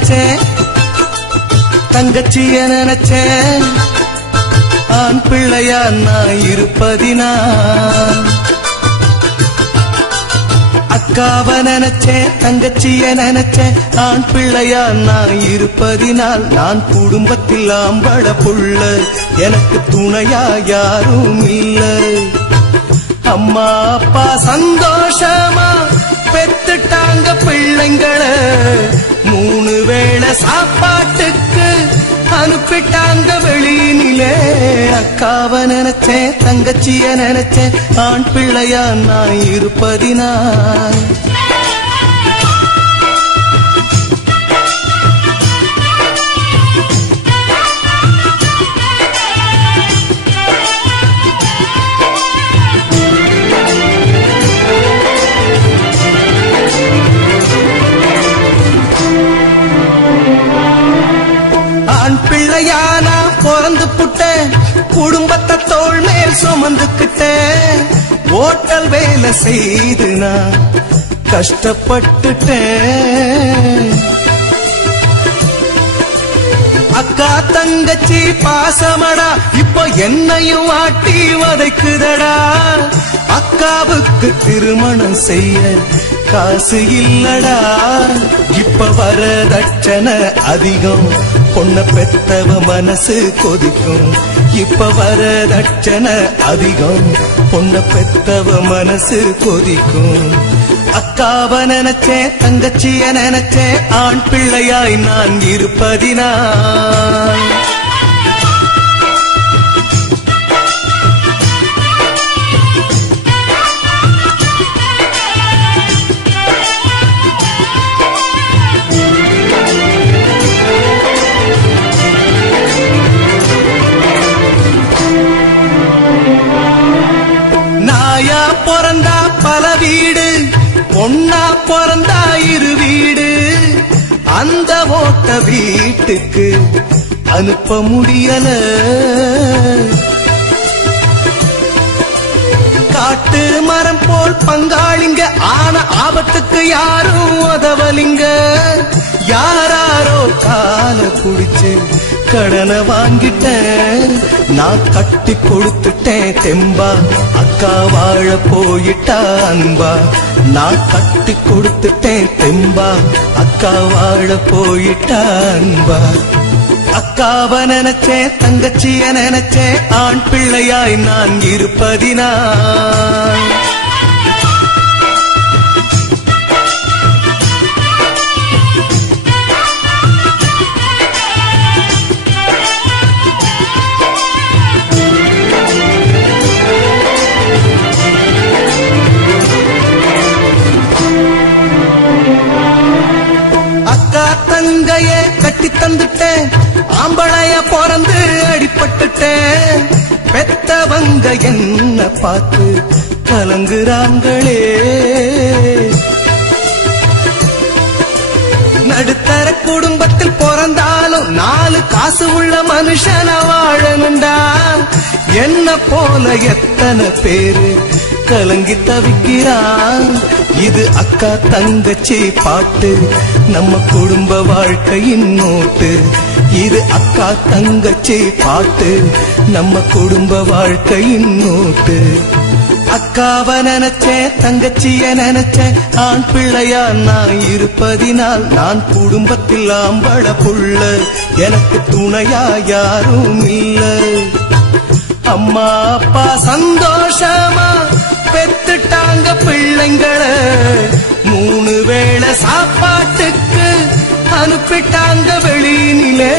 நினைச்சேன், தங்கச்சிய நினைச்சேன், ஆண் பிள்ளையா நான் இருப்பதினால். அக்காவ நினைச்சேன், தங்கச்சிய நினைச்சேன், ஆண் பிள்ளையா நான் இருப்பதினால். நான் குடும்பத்தில் ஆம்பள புள்ள, எனக்கு துணையா யாரும் இல்லை. அம்மா அப்பா சந்தோஷமா பெத்துட்டாங்க பிள்ளைங்களை, 3 வேளை சாப்பாட்டுக்கு அனுப்பிட்டாங்க வெளியினிலே. அக்காவ நினைச்சேன், தங்கச்சிய நினைச்சேன், ஆண் பிள்ளையா நான் இருப்பதினால். ஆண் பிள்ளையா நான் பிறந்து புட்டேன், குடும்பத்தை தோள் மேல் சுமந்துக்கிட்டேன். ஓட்டல் வேலை செய்து நான் கஷ்டப்பட்டுட்டேன். அக்கா தங்கச்சி பாசமடா, இப்போ என்னையும் ஆட்டி வதைக்குதடா. அக்காவுக்கு திருமணம் செய்ய காசு இல்லடா. இப்ப வரதட்சணை அதிகம், பொண்ண பெத்தவ மனசு கொதிக்கும். இப்ப வரதட்சணை அதிகம், பொண்ண பெத்தவ மனசு கொதிக்கும். அக்காவ நினைச்சேன், தங்கச்சிய நினைச்சேன், ஆண் பிள்ளையாய் நான் இருப்பதினால். நாயா பிறந்தா பல வீடு, பொண்ணா பிறந்தா 2 வீடு. அந்த ஓட்ட வீட்டுக்கு அனுப்ப முடியல. காட்டு மரம் போல் பங்காளிங்க, ஆன ஆபத்துக்கு யாரும் உதவலிங்க. யாராரோ கால குடிச்சு கடனை வாங்கிட்டேன், நான் கட்டி கொடுத்துட்டேன் தெம்பா. அக்கா வாழ போயிட்டா அன்பா, நான் கட்டி கொடுத்துட்டேன் தெம்பா. அக்கா வாழ போயிட்டா அன்பா. அக்காவ நினைச்சேன், தங்கச்சிய நினைச்சேன், ஆண் பிள்ளையாய் நான் இருப்பதினால். அக்கா தங்கைய கட்டி தந்துட்டேன், ஆம்பளைய பிறந்து அடிபட்டுட்டேன். பெத்தவங்க என்ன பார்த்து கலங்குறாங்களே. நடுத்தர குடும்பத்தில் பிறந்தாலும் 4 காசு உள்ள மனுஷன வாழணுண்டா. என்ன போல எத்தனை பேரு கலங்கி தவிக்கிறான். இது அக்கா தங்கச்சி பாட்டு, நம்ம குடும்ப வாழ்க்கையின் நோட்டு. இது அக்கா தங்கச்சி பாட்டு, நம்ம குடும்ப வாழ்க்கையின் நோட்டு. அக்காவ நினைச்சேன், தங்கச்சிய நினைச்சேன், ஆண் பிள்ளையா நான் இருப்பதினால். நான் குடும்பத்தில் ஆம்பள புள்ள, எனக்கு துணையா யாரும் இல்லை. அம்மா அப்பா சந்தோஷமா பெத்துட்டாங்க பிள்ளைங்களை, 3 வேளை சாப்பாட்டுக்கு அனுப்பிட்டாங்க வெளியினிலே.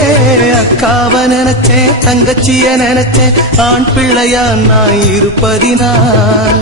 அக்காவ நினைச்சேன், தங்கச்சிய நினைச்சேன், ஆண் பிள்ளையா நான் இருப்பதினால்.